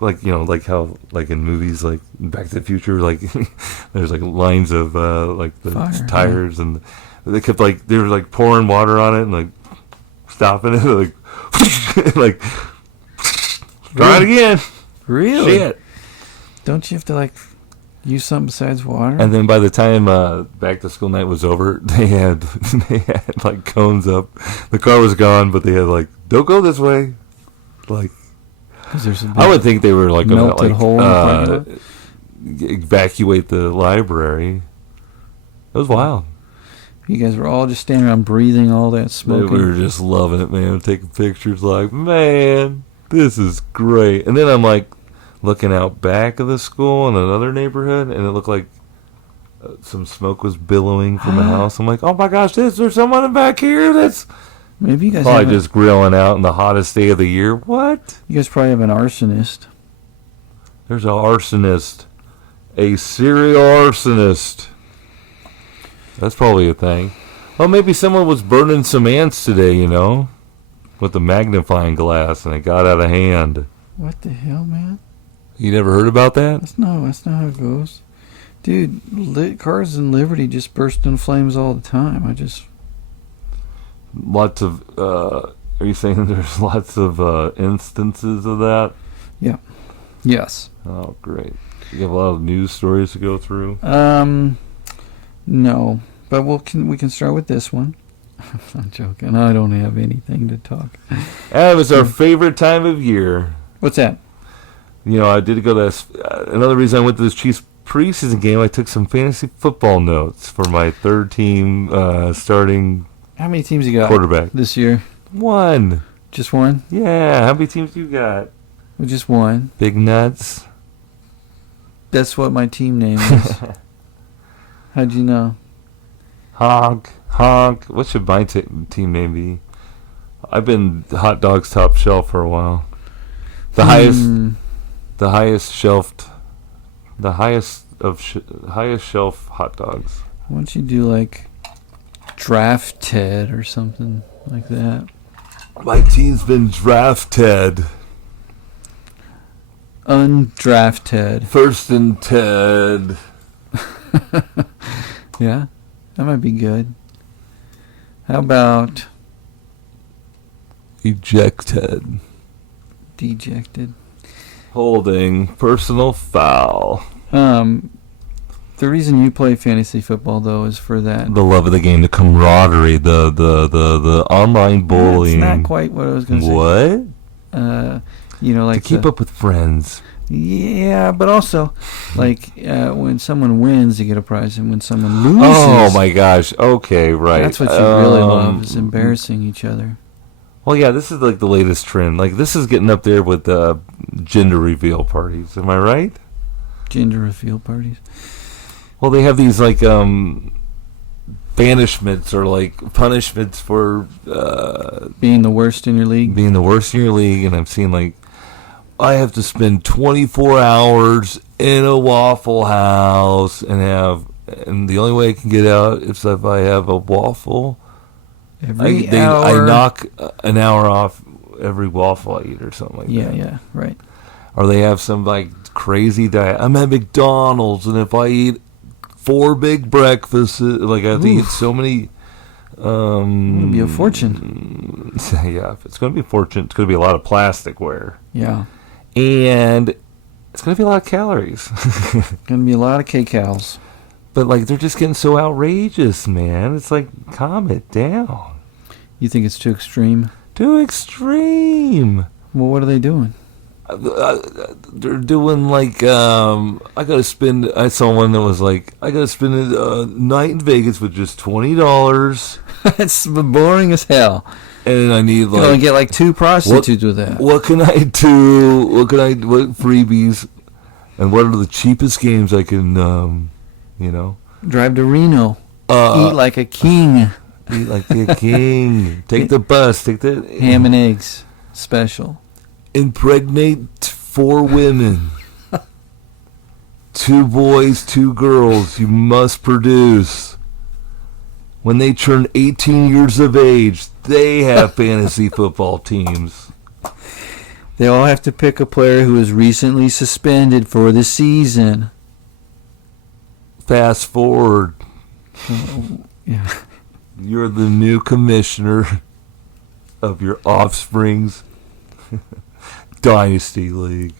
like how like in movies like Back to the Future, like there's like lines of like the Fire, tires, and they kept like they were like pouring water on it and like stopping it, like like try it again. Really? Shit. Don't you have to like use something besides water? And then by the time back to school night was over, they had like cones up. The car was gone, but they had like, don't go this way. Like, 'Cause there's a big I would think they were like gonna melted like hole in the parking evacuate the library. It was wild. You guys were all just standing around breathing all that smoke. We were just loving it, man. Taking pictures, like, man, this is great. And then I'm like looking out back of the school in another neighborhood, and it looked like some smoke was billowing from a house. I'm like, oh my gosh, there's someone back here that's Maybe you guys probably have just grilling out in the hottest day of the year. What? you guys probably have an arsonist. There's an arsonist. A serial arsonist. That's probably a thing. Well, maybe someone was burning some ants today, with a magnifying glass, and it got out of hand. What the hell, man? You never heard about that? That's not how it goes. Dude, cars in Liberty just burst into flames all the time. Lots of, are you saying there's lots of instances of that? Yes. Oh, great. You have a lot of news stories to go through? No. But we can start with this one. I'm joking. I don't have anything to talk. And it was our favorite time of year. What's that? I did go to this. Another reason I went to this Chiefs preseason game, I took some fantasy football notes for my third team starting How many teams you got quarterback. this year? One. Just one? Yeah. How many teams you got? Well, just one. Big nuts. That's what my team name is. How'd you know? Honk. Honk. What should my team name be? I've been Hot Dog's Top Shelf for a while. The the highest shelf hot dogs. Why don't you do like drafted or something like that? My team's been drafted. Undrafted. First and Ted. Yeah, that might be good. How about Ejected. dejected? Holding. Personal foul. The reason you play fantasy football though is for that. The love of the game, the camaraderie, the online bullying. That's not quite what I was going to say. What? Like to keep up with friends. Yeah, but also, like when someone wins, you get a prize, and when someone loses, Oh my gosh. Okay, right. that's what you really love is embarrassing each other. Well, yeah, this is like the latest trend. Like this is getting up there with gender reveal parties. Am I right? Gender reveal parties. Well, they have these like banishments or like punishments for Being the worst in your league. being the worst in your league, and I'm seeing like I have to spend 24 hours in a Waffle House and the only way I can get out is if I have a waffle. Every I hour. knock an hour off every waffle I eat or something like that. Yeah, right. Or they have some like crazy diet. I'm at McDonald's, and if I eat 4 big breakfasts, like I have to eat so many. It'll be a fortune. Yeah, if it's going to be a fortune, it's going to be a lot of plasticware. Yeah, And it's going to be a lot of calories. gonna be a lot of kcals. But like they're just getting so outrageous, man. It's like, calm it down. You think it's too extreme? Too extreme. Well, what are they doing? They're doing like I saw one that was like I gotta spend a night in Vegas with just $20, It's boring as hell. and I need You can only like get like 2 prostitutes with that. what can I do? What freebies, and what are the cheapest games I can Drive to Reno. eat Eat like a king. like a king. Take the bus. Take the Ham and eggs special. Impregnate 4 women. 2 boys, 2 girls. You must produce. When they turn 18 years of age, they have fantasy football teams. They all have to pick a player who was recently suspended for the season. Fast forward. Yeah. You're the new commissioner of your offspring's Dynasty League.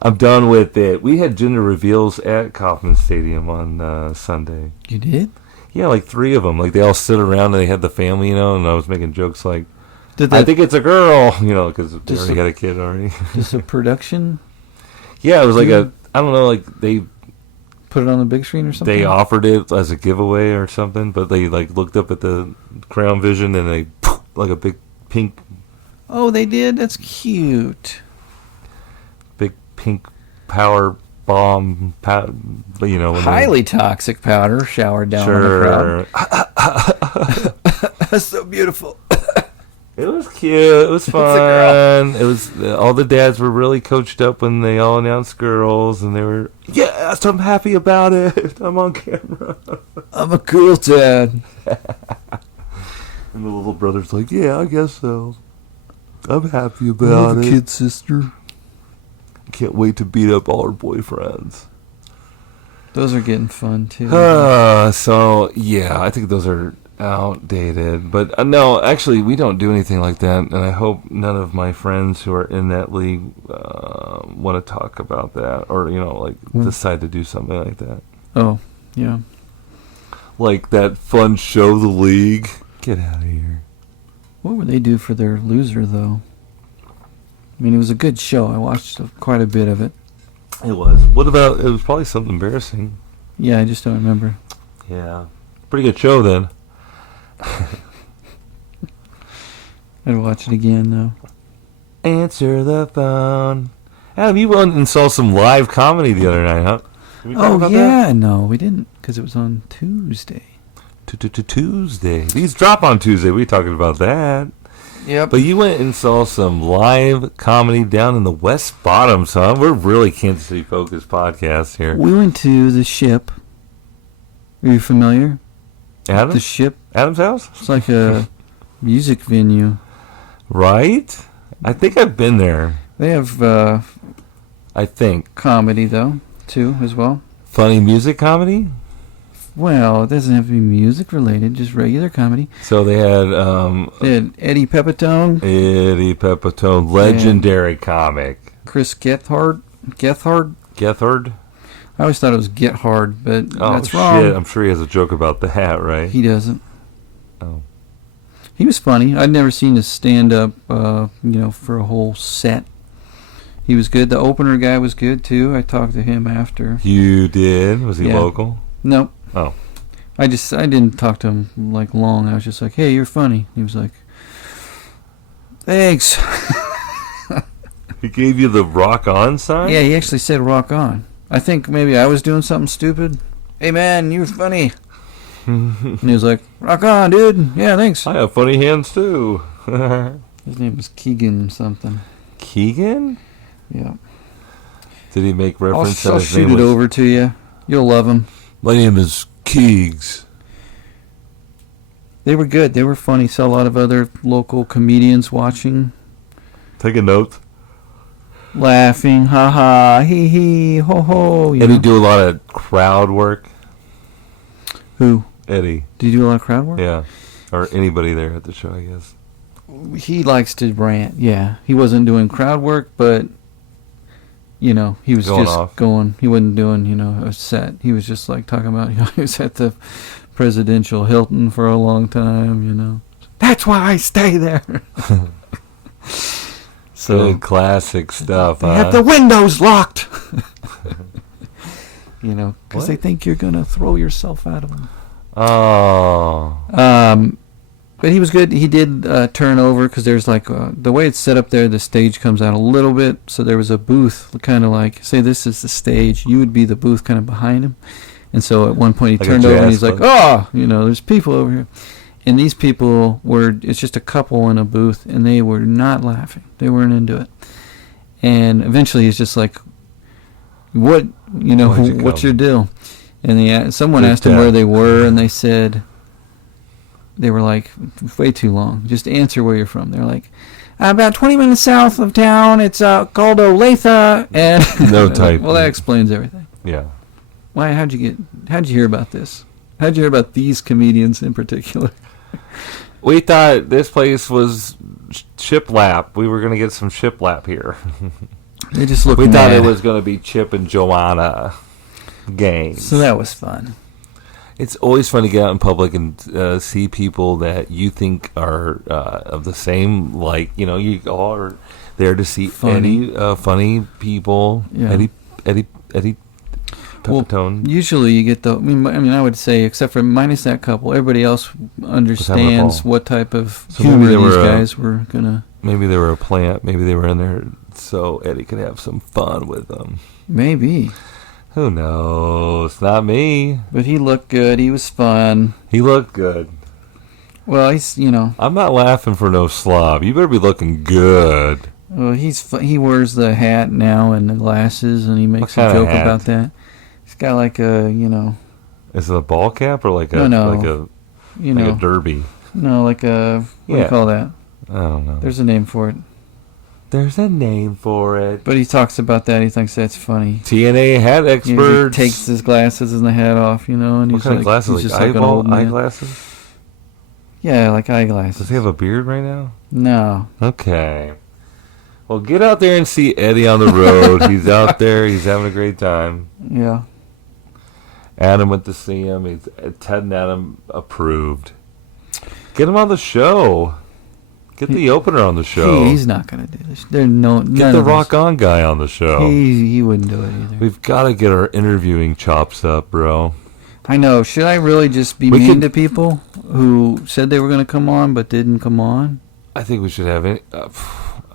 I'm done with it. We had gender reveals at Kauffman Stadium on Sunday. You did? Yeah, like 3 of them. Like they all stood around and they had the family, and I was making jokes like, Did I that think it's a girl, because they Just already had a kid already. just a production Yeah, it was like I don't know, like they put it on the big screen or something? they offered it as a giveaway or something, but they like looked up at the Crown Vision and they like a big pink Oh, they did? That's cute. power bomb, when Highly toxic powder showered down on the crowd. That's so beautiful. It was cute. It was fun. It was all the dads were really coached up when they all announced girls, and they were yes, I'm happy about it. I'm on camera. I'm a cool dad. And the little brother's like, yeah, I guess so. I'm happy about it. Kid sister. Can't wait to beat up all her boyfriends. Those are getting fun too. So yeah, I think those are outdated. But no, actually, we don't do anything like that, and I hope none of my friends who are in that league want to talk about that, or decide to do something like that. Oh, yeah. Like that fun show, the league. Get out of here. What would they do for their loser though? I mean, it was a good show. I watched quite a bit of it. It was. What about? It was probably something embarrassing. Yeah, I just don't remember. Yeah, pretty good show then. I'd watch it again though. Answer the phone. Adam, you went and saw some live comedy the other night, huh? Did we talk Oh about yeah, no, we didn't, because it was on Tuesday. that? Tuesday. These drop on Tuesday. We talking about that. Yep. But you went and saw some live comedy down in the West Bottoms, huh? We're really Kansas City focused podcast here. We went to the Ship. Are you familiar? Adam? The Ship. Adam's house? It's like a music venue. Right? I think I've been there. They have I think. comedy, though, too, as well. Funny music comedy? Well, it doesn't have to be music related, just regular comedy. So they had They had Eddie Pepitone, Eddie Pepitone, legendary comic. Chris Gethard. Gethard? I always thought it was Get Hard, but Oh, that's wrong. shit. I'm sure he has a joke about that, right? He doesn't. Oh. He was funny. I'd never seen his stand-up, for a whole set. He was good. The opener guy was good, too. I talked to him after. You did? Was he Yeah. local? Nope. Oh. I didn't talk to him, long. I was just like, hey, you're funny. He was like, thanks. He gave you the rock on sign? Yeah, he actually said rock on. I think maybe I was doing something stupid. Hey, man, you're funny. And he was like, rock on, dude. Yeah, thanks. I have funny hands, too. His name was Keegan something. Keegan? Yeah. Did he make reference that I'll his name shoot it was... over to you. You'll love him. My name is Keegs. They were good. They were funny. Saw a lot of other local comedians watching, Taking notes. laughing, ha ha, hee hee, ho ho. Did he do a lot of crowd work? Who? Eddie. Did you do a lot of crowd work? Yeah. Or anybody there at the show, I guess. He likes to rant. Yeah, he wasn't doing crowd work, but he was Going just off. going. He wasn't doing a set. He was just like talking about. He was at the presidential Hilton for a long time. That's why I stay there. So Good classic stuff, they huh? have the windows locked. Because What? they think you're gonna throw yourself out of them. Oh. But he was good. He did turn over because there's the way it's set up there, the stage comes out a little bit. So there was a booth, kind of like, say this is the stage. You would be the booth kind of behind him. And so at one point he Like a turned over and jazz he's like, club. there's people over here. And these people it's just a couple in a booth and they were not laughing. They weren't into it. And eventually he's just like, what's your deal? And someone Good asked him where dad. they were, and they said they were like, way too long. Just answer where you're from. They're like, about 20 minutes south of town. It's called Olathe, and No type. Well, that explains everything. Yeah. Why? How'd you hear about this? How'd you hear about these comedians in particular? We thought this place was shiplap. We were going to get some shiplap here. They just look. We thought it mad. was going to be Chip and Joanna games. So that was fun. It's always fun to get out in public and see people that you think are of the same, you all are there to see Funny. funny people. Yeah. Eddie Well, Pepitone. usually you get I would say, except for minus that couple, everybody else understands ball. what type of So maybe humor they these were, guys were gonna. Maybe they were a plant. Maybe they were in there so Eddie could have some fun with them. Maybe. Who knows? Not me. But he looked good. He was fun. He looked good. Well, he's, I'm not laughing for no slob. You better be looking good. well, he wears the hat now and the glasses, and he makes What a kind of joke hat? about that. He's got like a, Is it a ball cap or like a No. like a like a derby? no, like a, what do Yeah. you call that? I don't know. There's a name for it. There's a name for it. But he talks about that. He thinks that's funny. TNA hat He experts. takes his glasses and the hat off, and what he's kind like, of glasses? he's Like just like an old man. eyeglasses? Yeah, like eyeglasses. Does he have a beard right now? No. Okay. Well, get out there and see Eddie on the road. He's out there. He's having a great time. Yeah. Adam went to see him. Ted and Adam approved. Get him on the show. Get the opener on the show. He's not gonna do this. There's no. Get none the of us- rock on guy on the show. He wouldn't do it either. We've got to get our interviewing chops up, bro. I know. Should I really just be We mean could- to people who said they were going to come on but didn't come on? I think we should have it.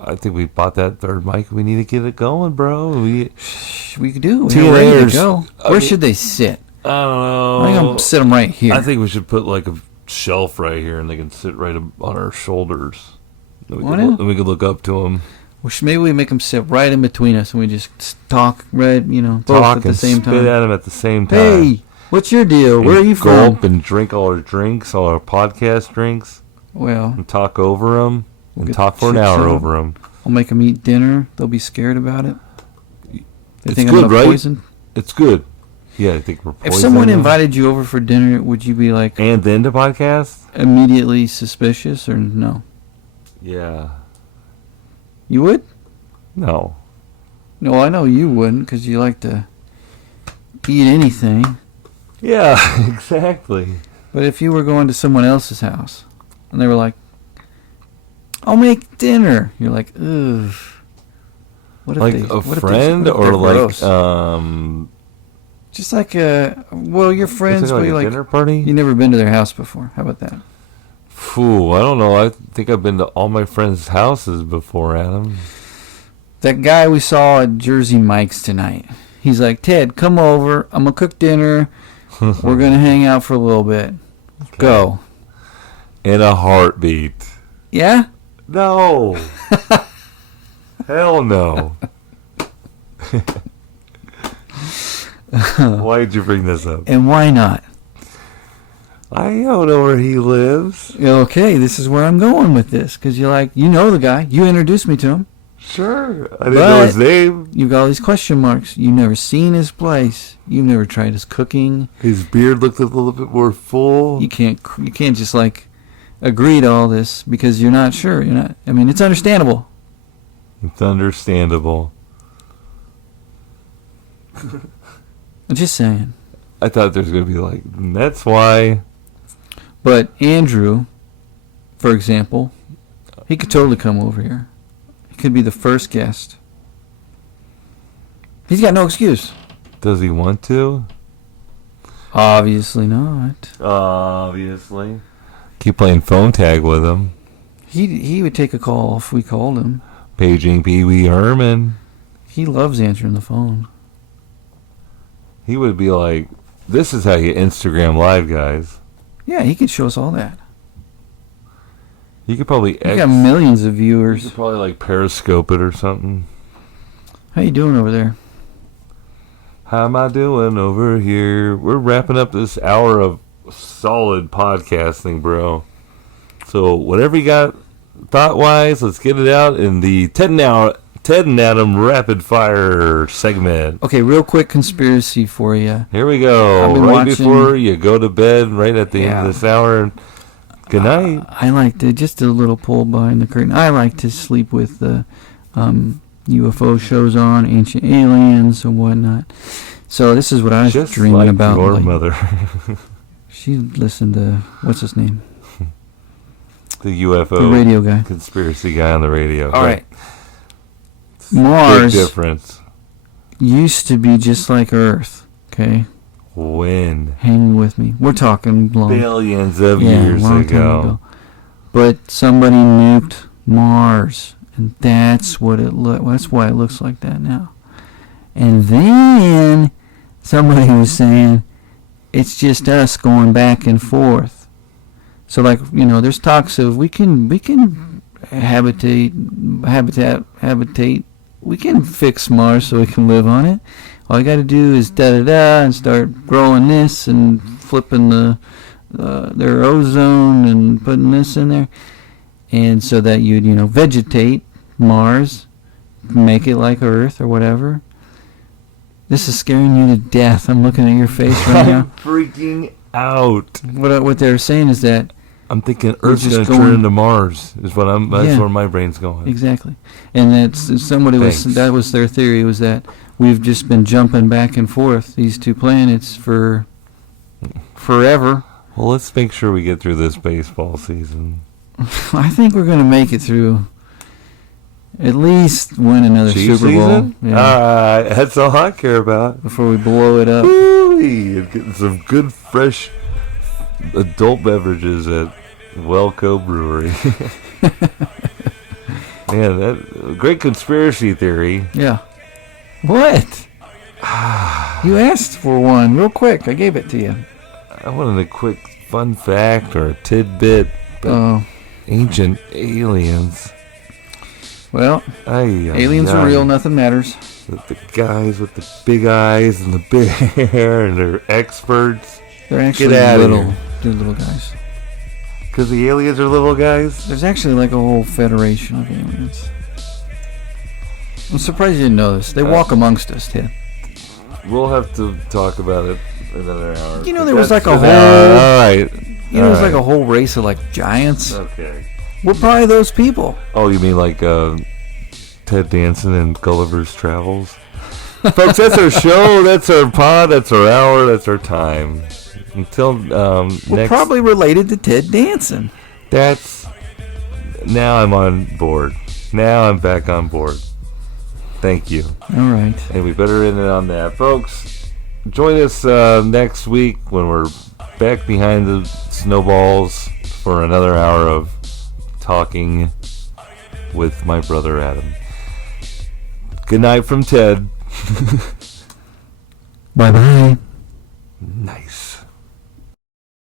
I think we bought that third mic. We need to get it going, bro. We We could do. Two We're ready to layers. go. I Where mean- should they sit? I don't know. I think I'm sit them right here. I think we should put like a shelf right here, and they can sit right on our shoulders. We could look up to him. Maybe we make him sit right in between us and we just talk both Talk at the and same spit time. at him at the same time. Hey, what's your deal? Where are you Gulp from? and drink all our drinks, all our podcast drinks, Well, and talk over them, We'll and get talk for an shit hour shown. over them. I'll make them eat dinner. They'll be scared about it. They It's think good, I'm gonna right? poison. It's good. Yeah, I think we're If poisoning someone them. invited you over for dinner, would you be like And then the podcast? immediately suspicious or no? Yeah. You would? No. No, I know you wouldn't because you like to eat anything. Yeah, exactly. But if you were going to someone else's house and they were like, I'll make dinner, you're like, ugh. What if Like they, a what if they- friend what if or they're like gross? Just like your friends, is it but like you're a like dinner party? you never been to their house before. How about that? Phew, I don't know. I think I've been to all my friends' houses before, Adam. That guy we saw at Jersey Mike's tonight. He's like, Ted, come over. I'm gonna cook dinner. We're gonna hang out for a little bit. Go. In a heartbeat. Yeah? No. Hell no. Why did you bring this up? And why not? I don't know where he lives. Okay, this is where I'm going with this. Because you're like, you know the guy. You introduced me to him. Sure. I didn't know his name. You've got all these question marks. You've never seen his place. You've never tried his cooking. His beard looked a little bit more full. You can't just like agree to all this because you're not sure. You're not. I mean, it's understandable. It's understandable. I'm just saying. I thought there was going to be like, that's why. But Andrew, for example, he could totally come over here. He could be the first guest. He's got no excuse. Does he want to? Obviously not. Obviously. Keep playing phone tag with him. He would take a call if we called him. Paging Pee Wee Herman. He loves answering the phone. He would be like, this is how you Instagram live, guys. Yeah, he could show us all that. You could probably He got millions of you viewers. could probably like Periscope it or something. How you doing over there? How am I doing over here? We're wrapping up this hour of solid podcasting, bro. So whatever you got thought-wise, let's get it out in the Ted and Adam rapid fire segment. Okay, real quick conspiracy for you. Here we go. I've been Right watching- before you go to bed, right at the end Yeah. of this hour. Good night. I like to, just a little pull behind the curtain. I like to sleep with the UFO shows on, Ancient Aliens and whatnot. So this is what I was Just dreaming like about. your like, mother. She listened to, what's his name? The UFO The radio guy. conspiracy guy on the radio. All right. Big Mars difference. used to be just like Earth. Okay? When? Hang with me. We're talking long. Billions of Yeah, years long time ago. But somebody nuked Mars, and that's what it that's why it looks like that now. And then somebody was saying it's just us going back and forth. So like, there's talks of we can habitate. We can fix Mars so we can live on it. All you got to do is da-da-da and start growing this and flipping their ozone and putting this in there. And so that you'd, vegetate Mars, make it like Earth or whatever. This is scaring you to death. I'm looking at your face right now. I'm freaking out. What they're saying is that I'm thinking We're Earth's just going to turn going- into Mars. Is what that's Yeah. where my brain's going. exactly, and Thanks. that was their theory, was that we've just been jumping back and forth these two planets for forever. Well, let's make sure we get through this baseball season. I think we're gonna make it through. At least win another Chiefs Super Bowl. season? Yeah, All right, that's all I care about. before we blow it up. Woo-wee, and getting some good, fresh adult beverages at Welco Brewery. Man, that great conspiracy theory. Yeah. What? You asked for one real quick. I gave it to you. I wanted a quick fun fact or a tidbit. But Oh, ancient aliens. Well, aliens are real. Nothing matters. The guys with the big eyes and the big hair, and they're experts. They're actually Get outta little. here. They're little guys. Because the aliens are little guys? There's actually like a whole federation of aliens. I'm surprised you didn't know this. They walk amongst us, Ted. We'll have to talk about it another hour. You know, there was like a All whole. right. You know, there's like a whole race of like giants. Okay. We're probably those people. Oh, you mean like Ted Danson and Gulliver's Travels? Folks, that's our show. That's our pod. That's our hour. That's our time. Until We're next. probably related to Ted Danson. That's. Now I'm on board. Now I'm back on board. Thank you. All right. And we better end it on that. Folks, join us next week when we're back behind the snowballs for another hour of talking with my brother Adam. Good night from Ted. Bye-bye. Nice.